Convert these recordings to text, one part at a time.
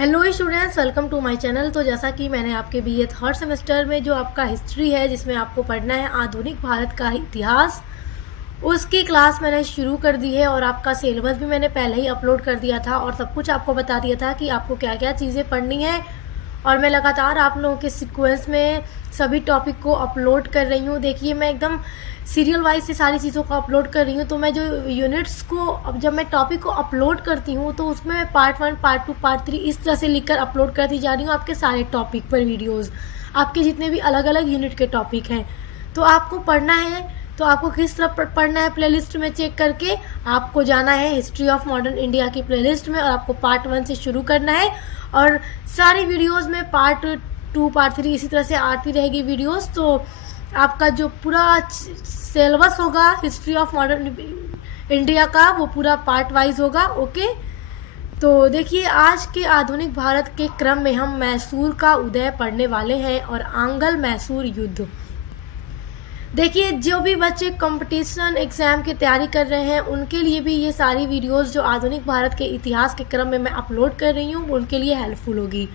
Hello students, welcome to my channel. तो जैसा कि मैंने आपके बीए थर्ड सेमेस्टर में जो आपका हिस्ट्री है, जिसमें आपको पढ़ना है आधुनिक भारत का इतिहास, उसकी क्लास मैंने शुरू कर दी है और आपका सिलेबस भी मैंने पहले ही अपलोड कर दिया था और सब कुछ आपको बता दिया था कि आपको क्या क्या चीज़ें पढ़नी है। और मैं लगातार आप लोगों के सीक्वेंस में सभी टॉपिक को अपलोड कर रही हूँ। देखिए, मैं एकदम सीरियल वाइज से सारी चीज़ों को अपलोड कर रही हूँ। तो मैं जो यूनिट्स को अब जब मैं टॉपिक को अपलोड करती हूँ तो उसमें मैं पार्ट 1, पार्ट 2, पार्ट 3 इस तरह से लिखकर अपलोड करती जा रही हूँ आपके सारे टॉपिक पर वीडियोज़, आपके जितने भी अलग अलग यूनिट के टॉपिक हैं। तो आपको पढ़ना है तो आपको किस तरह पढ़ना है, प्लेलिस्ट में चेक करके आपको जाना है हिस्ट्री ऑफ मॉडर्न इंडिया की प्लेलिस्ट में और आपको पार्ट 1 से शुरू करना है। और सारी वीडियोस में पार्ट 2, पार्ट 3 इसी तरह से आती रहेगी वीडियोस। तो आपका जो पूरा सिलेबस होगा हिस्ट्री ऑफ मॉडर्न इंडिया का, वो पूरा पार्ट वाइज होगा। ओके, तो देखिए, आज के आधुनिक भारत के क्रम में हम मैसूर का उदय पढ़ने वाले हैं और आंग्ल मैसूर युद्ध। देखिए, जो भी बच्चे कंपटीशन एग्ज़ाम की तैयारी कर रहे हैं उनके लिए भी ये सारी वीडियोस जो आधुनिक भारत के इतिहास के क्रम में मैं अपलोड कर रही हूँ उनके लिए हेल्पफुल होगी।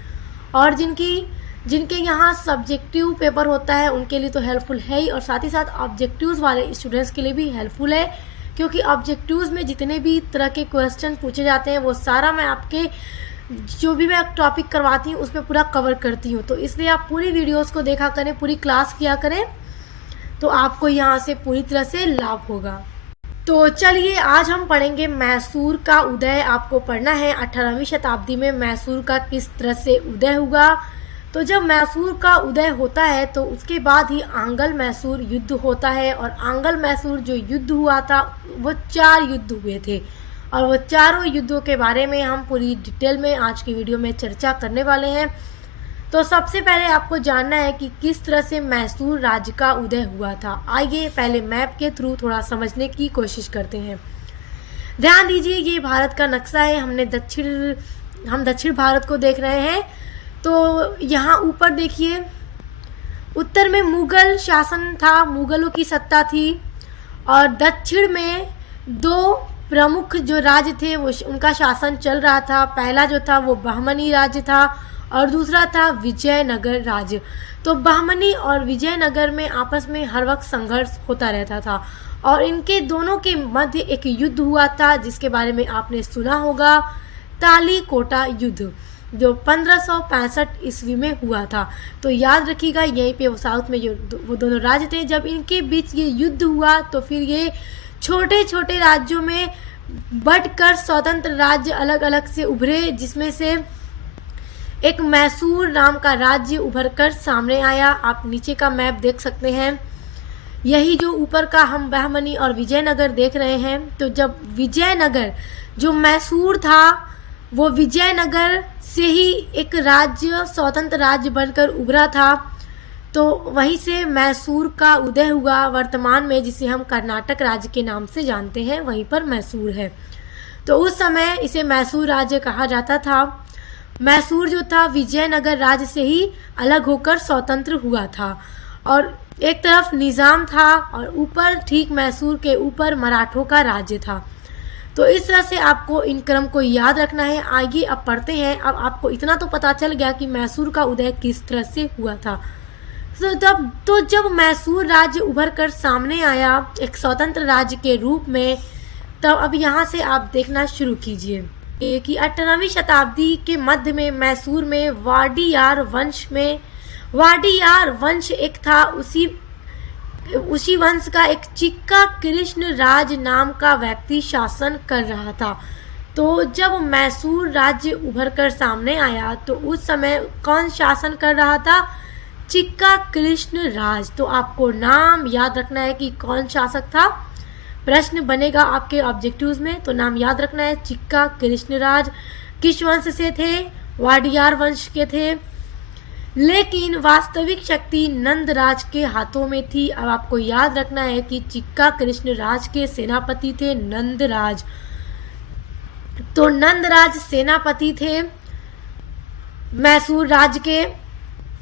और जिनके यहाँ सब्जेक्टिव पेपर होता है उनके लिए तो हेल्पफुल है ही, और साथ ही साथ ऑब्जेक्टिव्स वाले स्टूडेंट्स के लिए भी हेल्पफुल है, क्योंकि ऑब्जेक्टिव्स में जितने भी तरह के क्वेश्चन पूछे जाते हैं वो सारा मैं आपके जो भी मैं टॉपिक करवाती हूँ उसमें पूरा कवर करती हूँ। तो इसलिए आप पूरी वीडियोज़ को देखा करें, पूरी क्लास किया करें, तो आपको यहाँ से पूरी तरह से लाभ होगा। तो चलिए, आज हम पढ़ेंगे मैसूर का उदय। आपको पढ़ना है 18वीं शताब्दी में मैसूर का किस तरह से उदय हुआ। तो जब मैसूर का उदय होता है तो उसके बाद ही आंग्ल मैसूर युद्ध होता है, और आंग्ल मैसूर जो युद्ध हुआ था वो 4 युद्ध हुए थे, और वो चारों युद्धों के बारे में हम पूरी डिटेल में आज की वीडियो में चर्चा करने वाले हैं। तो सबसे पहले आपको जानना है कि किस तरह से मैसूर राज्य का उदय हुआ था। आइए पहले मैप के थ्रू थोड़ा समझने की कोशिश करते हैं। ध्यान दीजिए, ये भारत का नक्शा है। हम दक्षिण भारत को देख रहे हैं। तो यहाँ ऊपर देखिए, उत्तर में मुगल शासन था, मुगलों की सत्ता थी, और दक्षिण में 2 प्रमुख जो राज्य थे वो उनका शासन चल रहा था। पहला जो था वो बहमनी राज्य था और दूसरा था विजयनगर राज्य। तो बहमनी और विजयनगर में आपस में हर वक्त संघर्ष होता रहता था, और इनके दोनों के मध्य एक युद्ध हुआ था जिसके बारे में आपने सुना होगा, तालीकोटा युद्ध, जो 1565 ईस्वी में हुआ था। तो याद रखिएगा, यहीं पे वो साउथ में वो दोनों राज्य थे। जब इनके बीच ये युद्ध हुआ तो फिर ये छोटे छोटे राज्यों में बंटकर स्वतंत्र राज्य अलग अलग से उभरे, जिसमें से एक मैसूर नाम का राज्य उभर कर सामने आया। आप नीचे का मैप देख सकते हैं। यही जो ऊपर का हम बहमनी और विजयनगर देख रहे हैं। तो जब विजयनगर, जो मैसूर था, वो विजयनगर से ही एक राज्य, स्वतंत्र राज्य बनकर उभरा था, तो वहीं से मैसूर का उदय हुआ। वर्तमान में जिसे हम कर्नाटक राज्य के नाम से जानते हैं, वहीं पर मैसूर है। तो उस समय इसे मैसूर राज्य कहा जाता था। मैसूर जो था विजयनगर राज्य से ही अलग होकर स्वतंत्र हुआ था, और एक तरफ निज़ाम था और ऊपर, ठीक मैसूर के ऊपर, मराठों का राज्य था। तो इस तरह से आपको इन क्रम को याद रखना है। आइए अब पढ़ते हैं। अब आपको इतना तो पता चल गया कि मैसूर का उदय किस तरह से हुआ था। तो जब मैसूर राज्य उभर कर सामने आया एक स्वतंत्र राज्य के रूप में, तब अब यहाँ से आप देखना शुरू कीजिए कि 18वीं शताब्दी के मध्य में मैसूर में वाडियार वंश एक था। उसी वंश का एक चिक्का कृष्ण राज नाम का व्यक्ति शासन कर रहा था। तो जब मैसूर राज्य उभर कर सामने आया तो उस समय कौन शासन कर रहा था? चिक्का कृष्ण राज। तो आपको नाम याद रखना है कि कौन शासक था। प्रश्न बनेगा आपके ऑब्जेक्टिव्स में, तो नाम याद रखना है, चिक्का कृष्णराज। किस वंश से थे? वाडियार वंश के थे, लेकिन वास्तविक शक्ति नंदराज के हाथों में थी। अब आपको याद रखना है कि चिक्का कृष्णराज के सेनापति थे नंदराज। तो नंदराज सेनापति थे मैसूर राज्य के,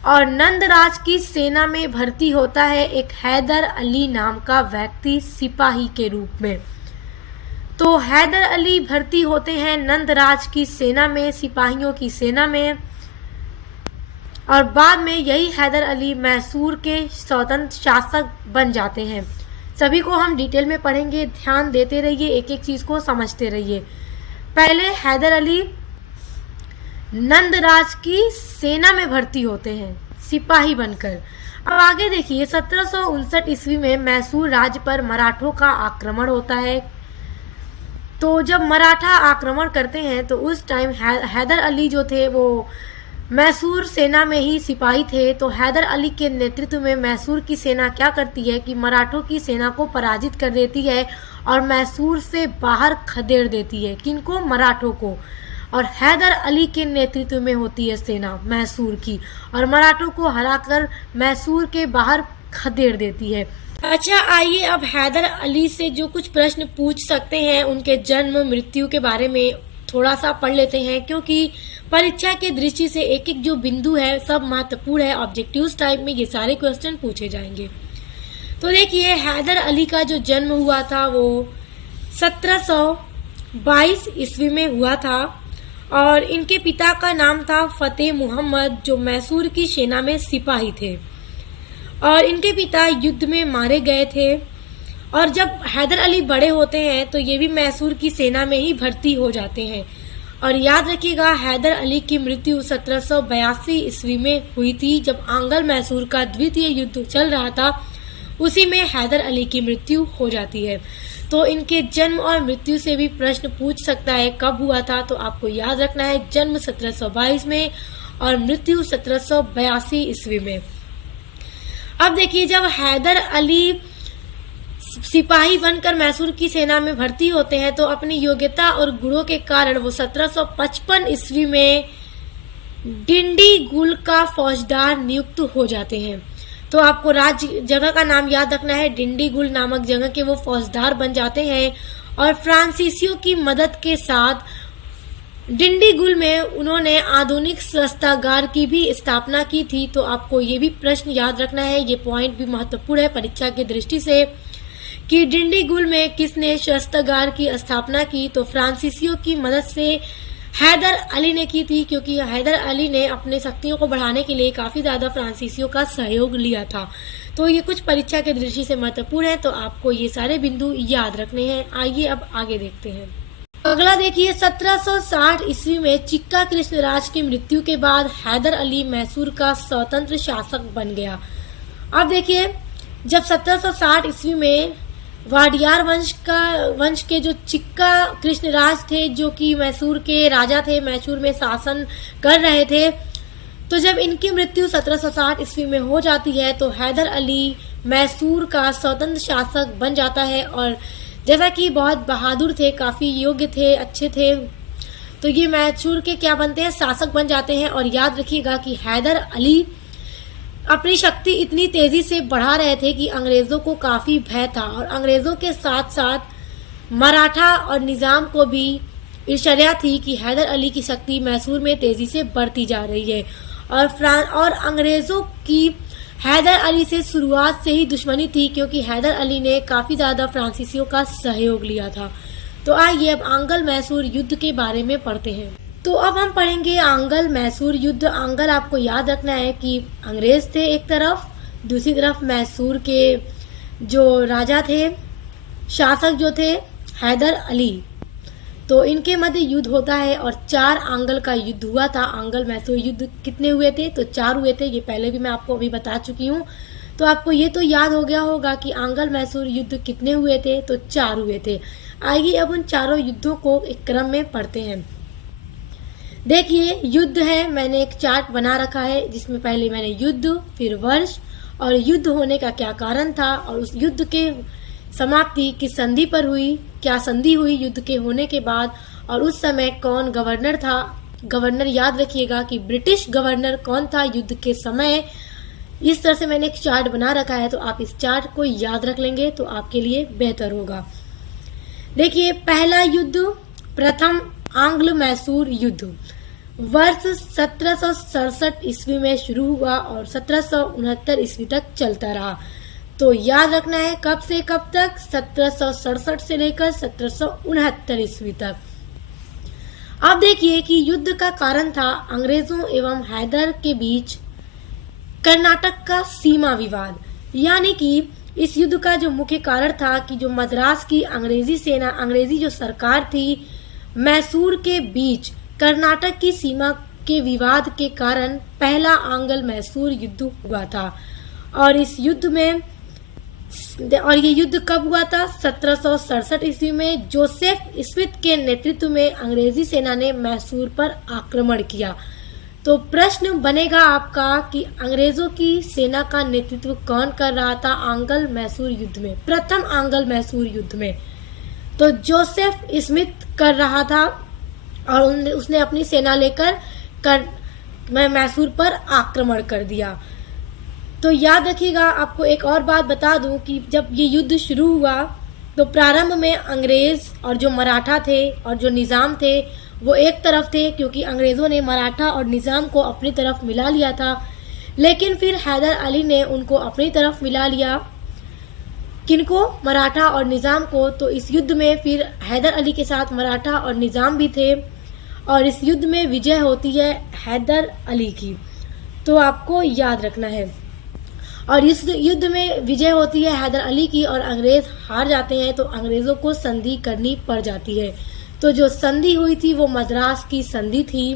और नंदराज की सेना में भर्ती होता है एक हैदर अली नाम का व्यक्ति सिपाही के रूप में। तो हैदर अली भर्ती होते हैं नंदराज की सेना में, सिपाहियों की सेना में, और बाद में यही हैदर अली मैसूर के स्वतंत्र शासक बन जाते हैं। सभी को हम डिटेल में पढ़ेंगे, ध्यान देते रहिए, एक एक चीज़ को समझते रहिए। पहले हैदर अली नंदराज की सेना में भर्ती होते हैं सिपाही बनकर। अब आगे देखिए, 1759 ईस्वी में मैसूर राज्य पर मराठों का आक्रमण होता है। तो जब मराठा आक्रमण करते हैं तो उस टाइम हैदर अली जो थे वो मैसूर सेना में ही सिपाही थे। तो हैदर अली के नेतृत्व में मैसूर की सेना क्या करती है कि मराठों की सेना को पराजित कर देती है और मैसूर से बाहर खदेड़ देती है। किनको? मराठों को। और हैदर अली के नेतृत्व में होती है सेना मैसूर की, और मराठों को हराकर मैसूर के बाहर खदेड़ देती है। अच्छा, आइए अब हैदर अली से जो कुछ प्रश्न पूछ सकते हैं उनके जन्म मृत्यु के बारे में थोड़ा सा पढ़ लेते हैं, क्योंकि परीक्षा के दृष्टि से एक एक जो बिंदु है सब महत्वपूर्ण है। ऑब्जेक्टिव्स टाइप में ये सारे क्वेश्चन पूछे जाएंगे। तो देखिए, हैदर अली का जो जन्म हुआ था वो 1722 ईस्वी में हुआ था, और इनके पिता का नाम था फतेह मुहम्मद, जो मैसूर की सेना में सिपाही थे, और इनके पिता युद्ध में मारे गए थे। और जब हैदर अली बड़े होते हैं तो ये भी मैसूर की सेना में ही भर्ती हो जाते हैं। और याद रखिएगा, हैदर अली की मृत्यु 1782 ईस्वी में हुई थी, जब आंगल मैसूर का द्वितीय युद्ध चल रहा था। उसी में हैदर अली की मृत्यु हो जाती है। तो इनके जन्म और मृत्यु से भी प्रश्न पूछ सकता है कब हुआ था, तो आपको याद रखना है जन्म 1722 में और मृत्यु 1782 ईस्वी में। अब देखिए, जब हैदर अली सिपाही बनकर मैसूर की सेना में भर्ती होते हैं तो अपनी योग्यता और गुणों के कारण वो 1755 ईस्वी में डिंडीगुल का फौजदार नियुक्त हो जाते हैं। तो आपको राज्य जगह का नाम याद रखना है, डिंडीगुल नामक जगह के वो फौजदार बन जाते हैं। और फ्रांसीसियों की मदद के साथ डिंडीगुल में उन्होंने आधुनिक शस्त्रागार की भी स्थापना की थी। तो आपको ये भी प्रश्न याद रखना है, ये पॉइंट भी महत्वपूर्ण है परीक्षा की दृष्टि से, कि डिंडीगुल में किसने शस्त्रागार की स्थापना की। तो फ्रांसीसियों की मदद से हैदर अली ने की थी, क्योंकि हैदर अली ने अपने शक्तियों को बढ़ाने के लिए काफ़ी ज़्यादा फ्रांसीसियों का सहयोग लिया था। तो ये कुछ परीक्षा की दृष्टि से महत्वपूर्ण है, तो आपको ये सारे बिंदु याद रखने हैं। आइए अब आगे देखते हैं। अगला देखिए, 1760 ईस्वी में चिक्का कृष्णराज की मृत्यु के बाद हैदर अली मैसूर का स्वतंत्र शासक बन गया। अब देखिए, जब 1760 ईस्वी में वाडियार वंश के जो चिक्का कृष्णराज थे, जो कि मैसूर के राजा थे, मैसूर में शासन कर रहे थे, तो जब इनकी मृत्यु 1760 ईस्वी में हो जाती है तो हैदर अली मैसूर का स्वतंत्र शासक बन जाता है। और जैसा कि बहुत बहादुर थे, काफ़ी योग्य थे, अच्छे थे, तो ये मैसूर के क्या बनते हैं? शासक बन जाते हैं। और याद रखिएगा कि हैदर अली अपनी शक्ति इतनी तेजी से बढ़ा रहे थे कि अंग्रेजों को काफी भय था, और अंग्रेजों के साथ साथ मराठा और निजाम को भी इशारा थी कि हैदर अली की शक्ति मैसूर में तेजी से बढ़ती जा रही है। और अंग्रेजों की हैदर अली से शुरुआत से ही दुश्मनी थी, क्योंकि हैदर अली ने काफी ज्यादा फ्रांसीसियों का सहयोग लिया था। तो आइए अब आंगल मैसूर युद्ध के बारे में पढ़ते हैं। तो अब हम पढ़ेंगे आंगल मैसूर युद्ध। आंगल आपको याद रखना है कि अंग्रेज थे एक तरफ, दूसरी तरफ मैसूर के जो राजा थे, शासक जो थे हैदर अली। तो इनके मध्य युद्ध होता है और 4 आंगल का युद्ध हुआ था। आंगल मैसूर युद्ध कितने हुए थे? तो 4 हुए थे। ये पहले भी मैं आपको अभी बता चुकी हूँ। तो आपको ये तो याद हो गया होगा कि आंगल मैसूर युद्ध कितने हुए थे? तो 4 हुए थे। आइए अब उन चारों युद्धों को एक क्रम में पढ़ते हैं। देखिए, युद्ध है, मैंने एक चार्ट बना रखा है जिसमें पहले मैंने युद्ध, फिर वर्ष और युद्ध होने का क्या कारण था, और उस युद्ध के समाप्ति किस संधि पर हुई, क्या संधि हुई युद्ध के होने के बाद, और उस समय कौन गवर्नर था। गवर्नर याद रखिएगा कि ब्रिटिश गवर्नर कौन था युद्ध के समय। इस तरह से मैंने एक चार्ट बना रखा है, तो आप इस चार्ट को याद रख लेंगे तो आपके लिए बेहतर होगा। देखिए, पहला युद्ध प्रथम आंग्ल मैसूर युद्ध वर्ष 1767 ईस्वी में शुरू हुआ और 1769 ईस्वी तक चलता रहा। तो तो याद रखना है कब से कब तक, 1767 से लेकर 1769 ईस्वी तक। अब देखिए कि युद्ध का कारण था अंग्रेजों एवं हैदर के बीच कर्नाटक का सीमा विवाद। यानी कि इस युद्ध का जो मुख्य कारण था कि जो मद्रास की अंग्रेजी सेना, अंग्रेजी जो सरकार थी, मैसूर के बीच कर्नाटक की सीमा के विवाद के कारण पहला आंग्ल मैसूर युद्ध हुआ था। और इस युद्ध में, और ये युद्ध कब हुआ था, 1767 ईस्वी में जोसेफ स्मिथ के नेतृत्व में अंग्रेजी सेना ने मैसूर पर आक्रमण किया। तो प्रश्न बनेगा आपका कि अंग्रेजों की सेना का नेतृत्व कौन कर रहा था आंग्ल मैसूर युद्ध में, प्रथम आंग्ल मैसूर युद्ध में। तो जोसेफ स्मिथ कर रहा था और उसने अपनी सेना लेकर मैसूर पर आक्रमण कर दिया। तो याद रखिएगा, आपको एक और बात बता दूं कि जब ये युद्ध शुरू हुआ तो प्रारंभ में अंग्रेज और जो मराठा थे और जो निज़ाम थे वो एक तरफ थे, क्योंकि अंग्रेज़ों ने मराठा और निज़ाम को अपनी तरफ मिला लिया था। लेकिन फिर हैदर अली ने उनको अपनी तरफ मिला लिया, किनको, मराठा और निज़ाम को। तो इस युद्ध में फिर हैदर अली के साथ मराठा और निज़ाम भी थे और इस युद्ध में विजय होती है हैदर अली की। तो आपको याद रखना है। और इस युद्ध में विजय होती है हैदर अली की और अंग्रेज हार जाते हैं, तो अंग्रेज़ों को संधि करनी पड़ जाती है। तो जो संधि हुई थी वो मद्रास की संधि थी।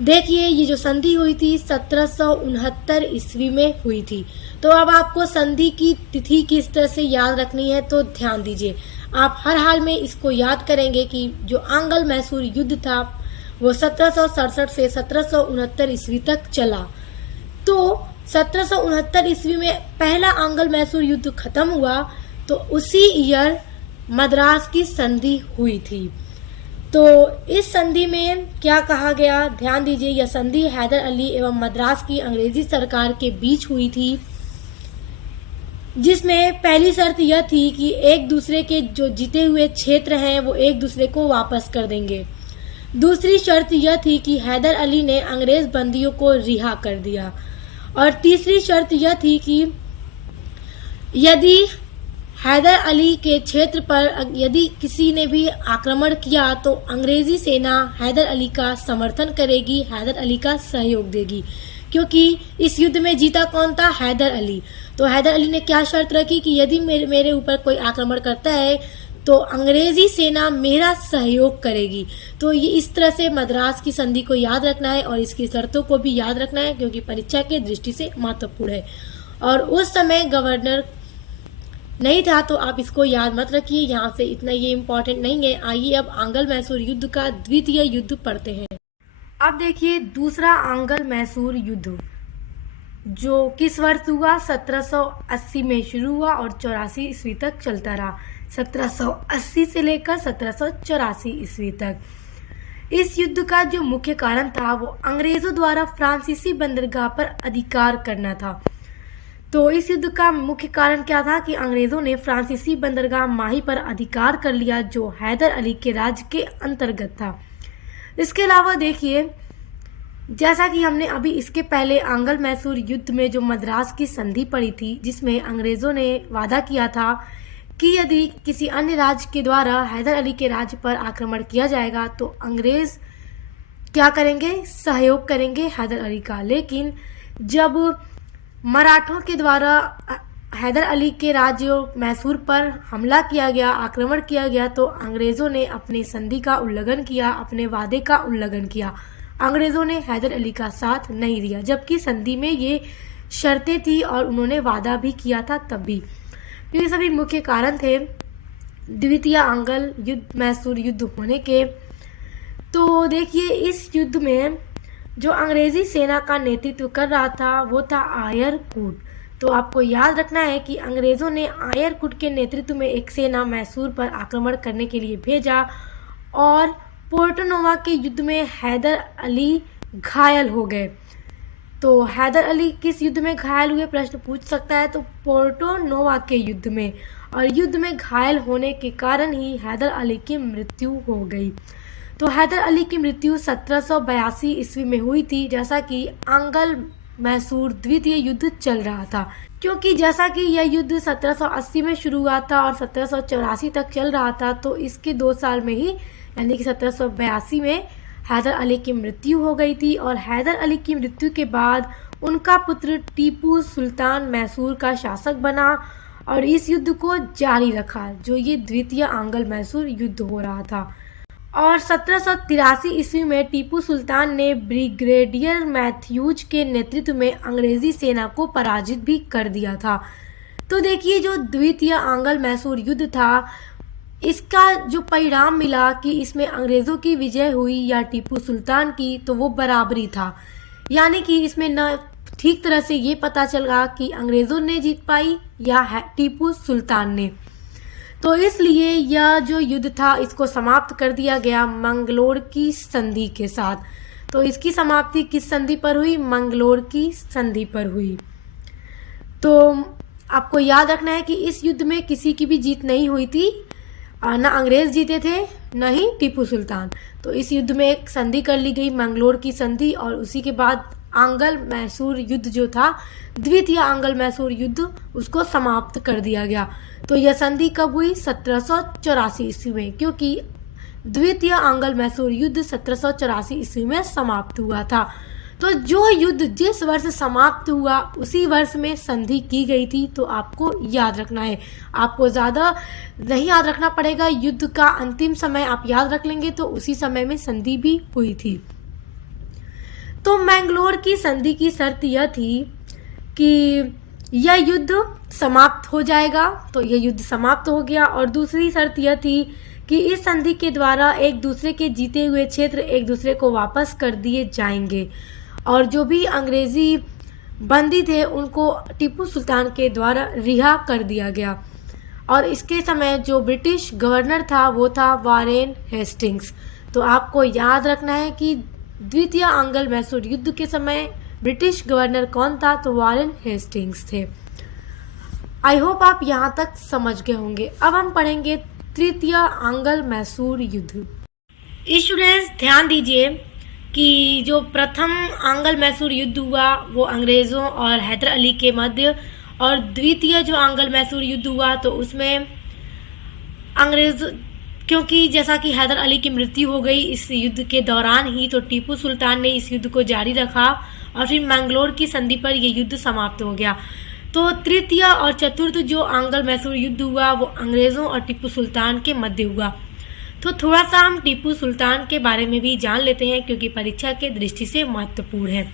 देखिए ये जो संधि हुई थी 1769 ईस्वी में हुई थी। तो अब आपको संधि की तिथि किस तरह से याद रखनी है, तो ध्यान दीजिए, आप हर हाल में इसको याद करेंगे कि जो आंग्ल मैसूर युद्ध था वो 1767 से 1769 ईस्वी तक चला। तो 1769 ईस्वी में पहला आंग्ल मैसूर युद्ध खत्म हुआ, तो उसी ईयर मद्रास की संधि हुई थी। तो इस संधि में क्या कहा गया, ध्यान दीजिए, यह संधि हैदर अली एवं मद्रास की अंग्रेजी सरकार के बीच हुई थी, जिसमें पहली शर्त यह थी कि एक दूसरे के जो जीते हुए क्षेत्र हैं वो एक दूसरे को वापस कर देंगे। दूसरी शर्त यह थी कि हैदर अली ने अंग्रेज बंदियों को रिहा कर दिया। और तीसरी शर्त यह थी कि यदि हैदर अली के क्षेत्र पर यदि किसी ने भी आक्रमण किया तो अंग्रेजी सेना हैदर अली का समर्थन करेगी, हैदर अली का सहयोग देगी, क्योंकि इस युद्ध में जीता कौन था, हैदर अली। तो हैदर अली ने क्या शर्त रखी कि यदि मेरे ऊपर कोई आक्रमण करता है तो अंग्रेजी सेना मेरा सहयोग करेगी। तो ये इस तरह से मद्रास की संधि को याद रखना है और इसकी शर्तों को भी याद रखना है, क्योंकि परीक्षा के दृष्टि से महत्वपूर्ण है। और उस समय गवर्नर नहीं था, तो आप इसको याद मत रखिए, यहाँ से इतना ये इम्पोर्टेंट नहीं है। आइए अब आंग्ल मैसूर युद्ध का द्वितीय युद्ध पढ़ते हैं। अब देखिए दूसरा आंग्ल मैसूर युद्ध जो किस वर्ष हुआ, 1780 में शुरू हुआ और 84 ईस्वी तक चलता रहा। 1780 से लेकर 1784 ईस्वी तक। इस युद्ध का जो मुख्य कारण था वो अंग्रेजों द्वारा फ्रांसीसी बंदरगाह पर अधिकार करना था। तो इस युद्ध का मुख्य कारण क्या था कि अंग्रेजों ने फ्रांसीसी बंदरगाह माही पर अधिकार कर लिया, जो हैदर अली के राज्य के अंतर्गत था। इसके अलावा देखिए, जैसा कि हमने अभी इसके पहले आंग्ल मैसूर युद्ध में जो मद्रास की संधि पड़ी थी, जिसमें अंग्रेजों ने वादा किया था कि यदि किसी अन्य राज्य के द्वारा हैदर अली के राज्य पर आक्रमण किया जाएगा तो अंग्रेज क्या करेंगे, सहयोग करेंगे हैदर अली का। लेकिन जब मराठों के द्वारा हैदर अली के राज्य मैसूर पर हमला किया गया, आक्रमण किया गया, तो अंग्रेज़ों ने अपनी संधि का उल्लंघन किया, अपने वादे का उल्लंघन किया। अंग्रेज़ों ने हैदर अली का साथ नहीं दिया, जबकि संधि में ये शर्तें थी और उन्होंने वादा भी किया था तब भी। ये सभी मुख्य कारण थे द्वितीय आंग्ल युद्ध मैसूर युद्ध होने के। तो देखिए इस युद्ध में जो अंग्रेजी सेना का नेतृत्व कर रहा था वो था आयरकुट। तो आपको याद रखना है कि अंग्रेज़ों ने आयरकुट के नेतृत्व में एक सेना मैसूर पर आक्रमण करने के लिए भेजा और पोर्टो नोवा के युद्ध में हैदर अली घायल हो गए। तो हैदर अली किस युद्ध में घायल हुए, प्रश्न पूछ सकता है। तो पोर्टो नोवा के युद्ध में, और युद्ध में घायल होने के कारण ही हैदर अली की मृत्यु हो गई। तो हैदर अली की मृत्यु 1782 ईस्वी में हुई थी, जैसा कि आंग्ल मैसूर द्वितीय युद्ध चल रहा था। क्योंकि जैसा कि यह युद्ध 1780 में शुरू हुआ था और 1784 तक चल रहा था, तो इसके 2 साल में ही यानी कि 1782 में हैदर अली की मृत्यु हो गई थी। और हैदर अली की मृत्यु के बाद उनका पुत्र टीपू सुल्तान मैसूर का शासक बना और इस युद्ध को जारी रखा, जो ये द्वितीय आंग्ल मैसूर युद्ध हो रहा था। और 1783 ईस्वी में टीपू सुल्तान ने ब्रिगेडियर मैथ्यूज के नेतृत्व में अंग्रेजी सेना को पराजित भी कर दिया था। तो देखिए, जो द्वितीय आंग्ल मैसूर युद्ध था, इसका जो परिणाम मिला कि इसमें अंग्रेज़ों की विजय हुई या टीपू सुल्तान की, तो वो बराबरी था। यानी कि इसमें न ठीक तरह से ये पता चला कि अंग्रेज़ों ने जीत पाई या टीपू सुल्तान ने। तो इसलिए यह जो युद्ध था, इसको समाप्त कर दिया गया मंगलोर की संधि के साथ। तो इसकी समाप्ति किस संधि पर हुई? मंगलोर की संधि पर हुई। तो आपको याद रखना है कि इस युद्ध में किसी की भी जीत नहीं हुई थी, ना अंग्रेज जीते थे न ही टीपू सुल्तान। तो इस युद्ध में एक संधि कर ली गई, मंगलोर की संधि, और उसी के बाद आंग्ल मैसूर युद्ध जो था, द्वितीय आंग्ल मैसूर युद्ध, उसको समाप्त कर दिया गया। तो यह संधि कब हुई? 1784 ईस्वी में, क्योंकि द्वितीय आंग्ल मैसूर युद्ध 1784 ईस्वी में समाप्त हुआ था। तो जो युद्ध जिस वर्ष समाप्त हुआ उसी वर्ष में संधि की गई थी। तो आपको याद रखना है, आपको ज़्यादा नहीं याद रखना पड़ेगा, युद्ध का अंतिम समय आप याद रख लेंगे तो उसी समय में संधि भी हुई थी। तो मैंगलोर की संधि की शर्त यह थी कि यह युद्ध समाप्त हो जाएगा। तो यह युद्ध समाप्त हो गया। और दूसरी शर्त यह थी कि इस संधि के द्वारा एक दूसरे के जीते हुए क्षेत्र एक दूसरे को वापस कर दिए जाएंगे, और जो भी अंग्रेजी बंदी थे उनको टीपू सुल्तान के द्वारा रिहा कर दिया गया। और इसके समय जो ब्रिटिश गवर्नर था वो था वारेन हेस्टिंग्स। तो आपको याद रखना है कि द्वितीय आंग्ल मैसूर युद्ध के समय ब्रिटिश गवर्नर कौन था? तो वारेन हेस्टिंग्स थे। आई होप आप यहाँ तक समझ गए होंगे। अब हम पढ़ेंगे तृतीय आंग्ल मैसूर युद्ध। स्टूडेंट्स ध्यान दीजिए कि जो प्रथम आंग्ल मैसूर युद्ध हुआ वो अंग्रेज़ों और हैदर अली के मध्य, और द्वितीय जो आंग्ल मैसूर युद्ध हुआ तो उसमें क्योंकि जैसा कि हैदर अली की मृत्यु हो गई इस युद्ध के दौरान ही, तो टीपू सुल्तान ने इस युद्ध को जारी रखा और फिर मैंगलोर की संधि पर यह युद्ध समाप्त हो गया। तो तृतीय और चतुर्थ जो आंग्ल मैसूर युद्ध हुआ वो अंग्रेज़ों और टीपू सुल्तान के मध्य हुआ। तो थोड़ा सा हम टीपू सुल्तान के बारे में भी जान लेते हैं, क्योंकि परीक्षा के दृष्टि से महत्वपूर्ण है।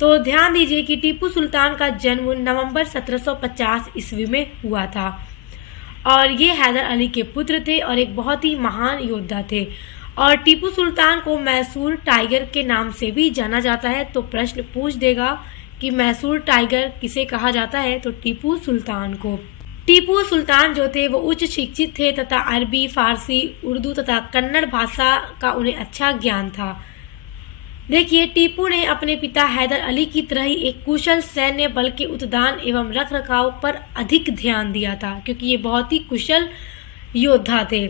तो ध्यान दीजिए कि टीपू सुल्तान का जन्म नवंबर 1750 ईस्वी में हुआ था, और ये हैदर अली के पुत्र थे और एक बहुत ही महान योद्धा थे। और टीपू सुल्तान को मैसूर टाइगर के नाम से भी जाना जाता है। तो प्रश्न पूछ देगा कि मैसूर टाइगर किसे कहा जाता है? तो टीपू सुल्तान को। टीपू सुल्तान जो थे वो उच्च शिक्षित थे तथा अरबी, फारसी, उर्दू तथा कन्नड़ भाषा का उन्हें अच्छा ज्ञान था। देखिए, टीपू ने अपने पिता हैदर अली की तरह ही एक कुशल सैन्य बल के उत्थान एवं रखरखाव पर अधिक ध्यान दिया था, क्योंकि ये बहुत ही कुशल योद्धा थे।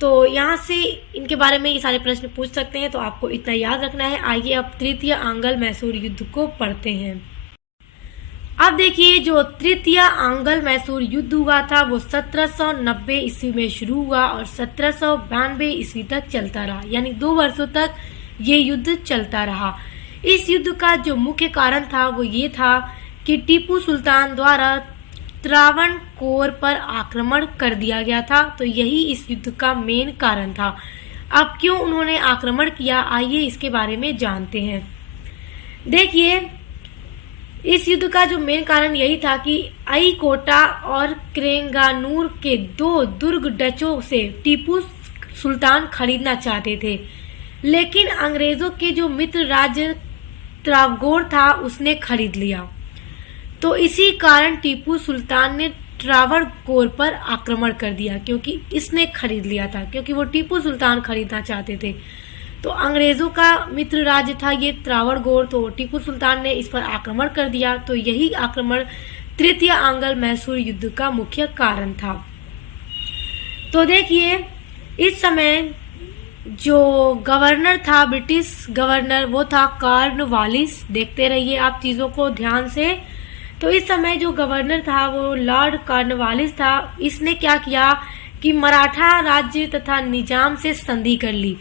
तो यहाँ से इनके बारे में ये सारे प्रश्न पूछ सकते हैं, तो आपको इतना याद रखना है। आइए अब तृतीय आंग्ल मैसूर युद्ध को पढ़ते हैं। अब देखिए, जो तृतीय आंग्ल मैसूर युद्ध हुआ था वो 1790 ईस्वी में शुरू हुआ और 1792 ईस्वी तक चलता रहा, यानी 2 वर्षों तक ये युद्ध चलता रहा। इस युद्ध का जो मुख्य कारण था वो ये था कि टीपू सुल्तान द्वारा त्रावणकोर पर आक्रमण कर दिया गया था। तो यही इस युद्ध का मेन कारण था। अब क्यों उन्होंने आक्रमण किया, आइए इसके बारे में जानते हैं। देखिए, इस युद्ध का जो मेन कारण यही था कि अईकोटा और क्रेंगानूर के 2 दुर्ग डचों से टीपू सुल्तान खरीदना चाहते थे, लेकिन अंग्रेजों के जो मित्र राज्य त्रावणकोर था उसने खरीद लिया। तो इसी कारण टीपू सुल्तान ने त्रावणकोर पर आक्रमण कर दिया, क्योंकि इसने खरीद लिया था, क्योंकि वो टीपू सुल्तान खरीदना चाहते थे। तो अंग्रेजों का मित्र राज्य था ये त्रावणकोर, तो टीपू सुल्तान ने इस पर आक्रमण कर दिया। तो यही आक्रमण तृतीय आंग्ल मैसूर युद्ध का मुख्य कारण था। तो देखिए, इस समय जो गवर्नर था, ब्रिटिश गवर्नर, वो था कॉर्नवालिस। देखते रहिए आप चीज़ों को ध्यान से। तो इस समय जो गवर्नर था वो लॉर्ड कॉर्नवालिस था। इसने क्या किया कि मराठा राज्य तथा निजाम से संधि कर ली,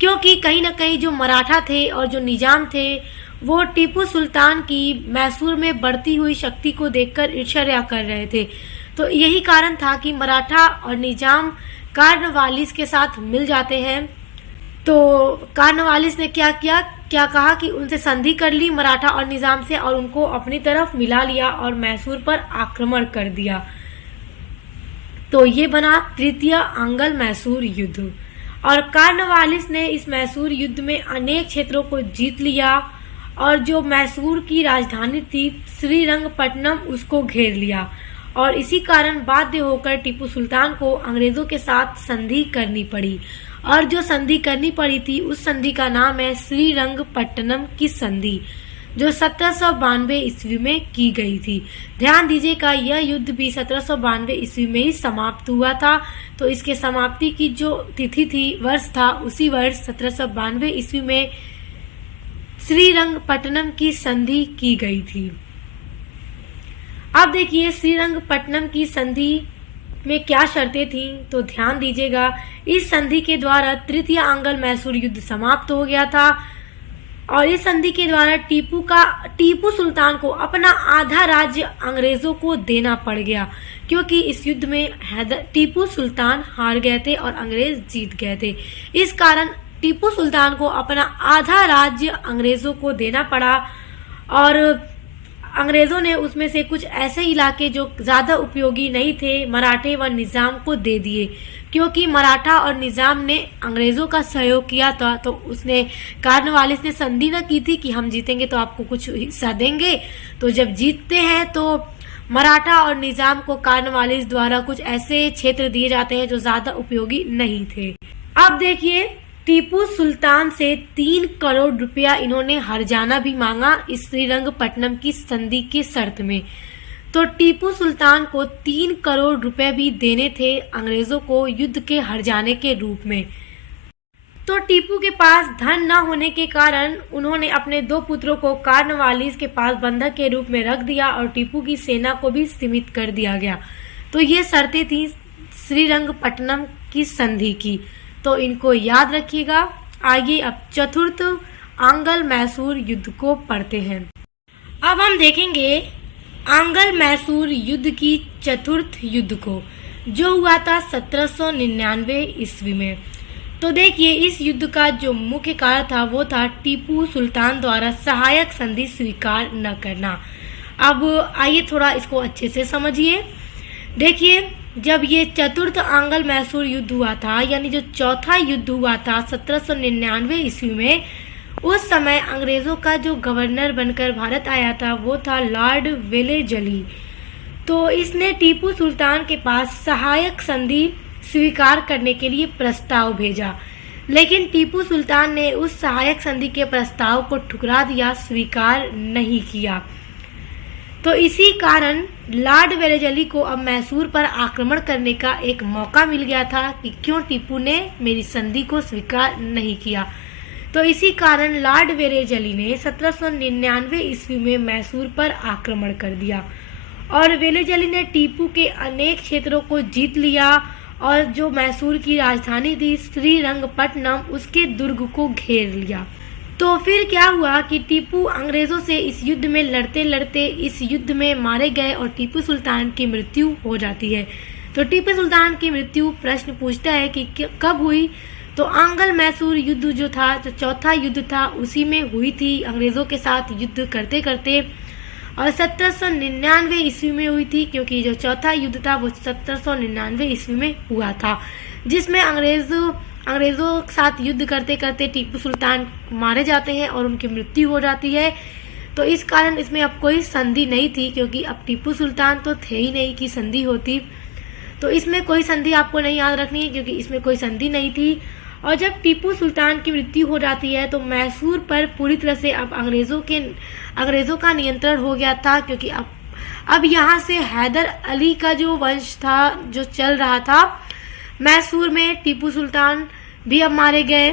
क्योंकि कहीं ना कहीं जो मराठा थे और जो निजाम थे वो टीपू सुल्तान की मैसूर में बढ़ती हुई शक्ति को देखकर ईर्ष्या कर रहे थे। तो यही कारण था कि मराठा और निजाम कॉर्नवालिस के साथ मिल जाते हैं। तो कॉर्नवालिस ने क्या किया, क्या कहा कि उनसे संधि कर ली मराठा और निजाम से, और उनको अपनी तरफ मिला लिया और मैसूर पर आक्रमण कर दिया। तो ये बना तृतीय आंग्ल मैसूर युद्ध। और कॉर्नवालिस ने इस मैसूर युद्ध में अनेक क्षेत्रों को जीत लिया और जो मैसूर की राजधानी थी श्रीरंगपट्टनम उसको घेर लिया, और इसी कारण बाध्य होकर टीपू सुल्तान को अंग्रेजों के साथ संधि करनी पड़ी। और जो संधि करनी पड़ी थी उस संधि का नाम है श्रीरंगपट्टनम की संधि, जो 1792 ईस्वी में की गई थी। ध्यान दीजिएगा, यह युद्ध भी 1792 ईस्वी में ही समाप्त हुआ था। तो इसके समाप्ति की जो तिथि थी, वर्ष था, उसी वर्ष 1792 ईस्वी में श्रीरंगपट्टनम की संधि की गई थी। अब देखिए श्रीरंगपट्टनम की संधि में क्या शर्तें थीं, तो ध्यान दीजिएगा। इस संधि के द्वारा तृतीय आंग्ल मैसूर युद्ध समाप्त हो गया था, और इस संधि के द्वारा टीपू सुल्तान को अपना आधा राज्य अंग्रेजों को देना पड़ गया, क्योंकि इस युद्ध में टीपू सुल्तान हार गए थे और अंग्रेज जीत गए थे। इस कारण टीपू सुल्तान को अपना आधा राज्य अंग्रेजों को देना पड़ा, और अंग्रेजों ने उसमें से कुछ ऐसे इलाके जो ज़्यादा उपयोगी नहीं थे मराठे व निज़ाम को दे दिए, क्योंकि मराठा और निज़ाम ने अंग्रेज़ों का सहयोग किया था। तो उसने कॉर्नवालिस ने संधि न की थी कि हम जीतेंगे तो आपको कुछ हिस्सा देंगे। तो जब जीतते हैं तो मराठा और निज़ाम को कॉर्नवालिस द्वारा कुछ ऐसे क्षेत्र दिए जाते हैं जो ज़्यादा उपयोगी नहीं थे। अब देखिए, टीपू सुल्तान से 3 करोड़ रुपया इन्होंने हर्जाना भी मांगा इस श्रीरंगपट्टनम की संधि की शर्त में। तो टीपू सुल्तान को 3 करोड़ रुपए भी देने थे अंग्रेजों को युद्ध के हर्जाने के रूप में। तो टीपू के पास धन न होने के कारण उन्होंने अपने 2 पुत्रों को कॉर्नवालिस के पास बंधक के रूप में रख दिया, और टीपू की सेना को भी सीमित कर दिया गया। तो ये शर्तें थी श्रीरंगपट्टनम की संधि की, तो इनको याद रखिएगा। आइए अब चतुर्थ आंग्ल मैसूर युद्ध को पढ़ते हैं। अब हम देखेंगे आंग्ल मैसूर युद्ध की चतुर्थ युद्ध को, जो हुआ था 1799 ईस्वी में। तो देखिए, इस युद्ध का जो मुख्य कारण था वो था टीपू सुल्तान द्वारा सहायक संधि स्वीकार न करना। अब आइए थोड़ा इसको अच्छे से समझिए। देखिए, जब ये चतुर्थ आंग्ल मैसूर युद्ध हुआ था, यानी जो चौथा युद्ध हुआ था 1799 ईस्वी में, उस समय अंग्रेजों का जो गवर्नर बनकर भारत आया था वो था लॉर्ड वेलेजली। तो इसने टीपू सुल्तान के पास सहायक संधि स्वीकार करने के लिए प्रस्ताव भेजा, लेकिन टीपू सुल्तान ने उस सहायक संधि के प्रस्ताव को ठुकरा दिया, स्वीकार नहीं किया। तो इसी कारण लॉर्ड वेलेजली को अब मैसूर पर आक्रमण करने का एक मौका मिल गया था कि क्यों टीपू ने मेरी संधि को स्वीकार नहीं किया। तो इसी कारण लॉर्ड वेलेजली ने 1799 ईस्वी में मैसूर पर आक्रमण कर दिया, और वेलेजली ने टीपू के अनेक क्षेत्रों को जीत लिया, और जो मैसूर की राजधानी थी श्रीरंगपट्टनम, उसके दुर्ग को घेर लिया। तो फिर क्या हुआ कि टीपू अंग्रेजों से इस युद्ध में लड़ते लड़ते इस युद्ध में मारे गए और टीपू सुल्तान की मृत्यु हो जाती है। तो टीपू सुल्तान की मृत्यु प्रश्न पूछता है कि कब हुई, तो आंग्ल मैसूर युद्ध जो था, जो चौथा युद्ध था, उसी में हुई थी अंग्रेजों के साथ युद्ध करते करते, और 1799 ईस्वी में हुई थी, क्योंकि जो चौथा युद्ध था वो 1799 ईस्वी में हुआ था, जिसमें अंग्रेजों के साथ युद्ध करते करते टीपू सुल्तान मारे जाते हैं और उनकी मृत्यु हो जाती है। तो इस कारण इसमें अब कोई संधि नहीं थी, क्योंकि अब टीपू सुल्तान तो थे ही नहीं कि संधि होती। तो इसमें कोई संधि आपको नहीं याद रखनी है, क्योंकि इसमें कोई संधि नहीं थी। और जब टीपू सुल्तान की मृत्यु हो जाती है तो मैसूर पर पूरी तरह से अब अंग्रेज़ों का नियंत्रण हो गया था, क्योंकि अब यहाँ से हैदर अली का जो वंश था जो चल रहा था मैसूर में, टीपू सुल्तान भी अब मारे गए।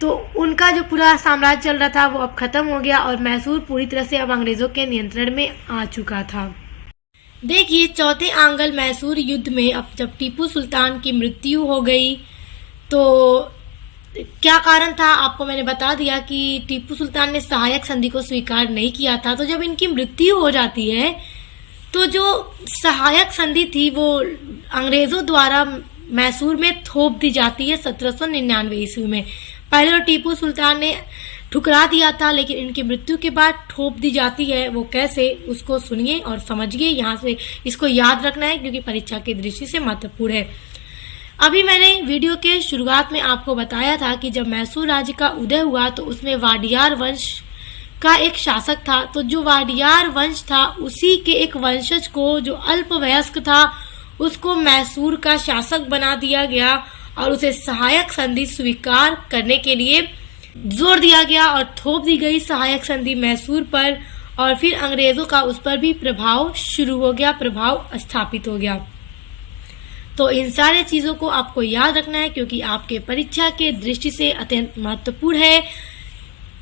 तो उनका जो पूरा साम्राज्य चल रहा था वो अब ख़त्म हो गया और मैसूर पूरी तरह से अब अंग्रेज़ों के नियंत्रण में आ चुका था। देखिए, चौथे आंग्ल मैसूर युद्ध में अब जब टीपू सुल्तान की मृत्यु हो गई तो क्या कारण था, आपको मैंने बता दिया कि टीपू सुल्तान ने सहायक संधि को स्वीकार नहीं किया था। तो जब इनकी मृत्यु हो जाती है तो जो सहायक संधि थी वो अंग्रेज़ों द्वारा मैसूर में थोप दी जाती है 1799 ईस्वी में। पहले तो टीपू सुल्तान ने ठुकरा दिया था, लेकिन इनकी मृत्यु के बाद ठोप दी जाती है। वो कैसे, उसको सुनिए और समझिए। यहाँ से इसको याद रखना है क्योंकि परीक्षा की दृष्टि से महत्वपूर्ण है। अभी मैंने वीडियो के शुरुआत में आपको बताया था कि जब मैसूर राज्य का उदय हुआ तो उसमें वाडियार वंश का एक शासक था। तो जो वाडियार वंश था उसी के एक वंशज को, जो अल्पवयस्क था, उसको मैसूर का शासक बना दिया गया और उसे सहायक संधि स्वीकार करने के लिए जोर दिया गया और थोप दी गई सहायक संधि मैसूर पर। और फिर अंग्रेजों का उस पर भी प्रभाव शुरू हो गया, प्रभाव स्थापित हो गया। तो इन सारे चीज़ों को आपको याद रखना है क्योंकि आपके परीक्षा के दृष्टि से अत्यंत महत्वपूर्ण है।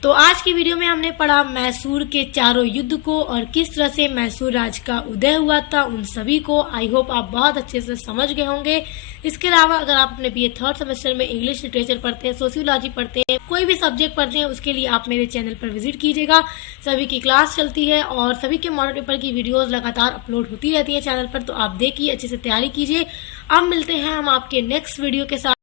तो आज की वीडियो में हमने पढ़ा मैसूर के चारों युद्ध को और किस तरह से मैसूर राज्य का उदय हुआ था, उन सभी को। आई होप आप बहुत अच्छे से समझ गए होंगे। इसके अलावा अगर आप अपने बीए थर्ड सेमेस्टर में इंग्लिश लिटरेचर पढ़ते हैं, सोशियोलॉजी पढ़ते हैं, कोई भी सब्जेक्ट पढ़ते हैं, उसके लिए आप मेरे चैनल पर विजिट कीजिएगा। सभी की क्लास चलती है और सभी के मॉडल पेपर की वीडियोज लगातार अपलोड होती रहती है चैनल पर, तो आप देखिए, अच्छे से तैयारी कीजिए। अब मिलते हैं हम आपके नेक्स्ट वीडियो के साथ।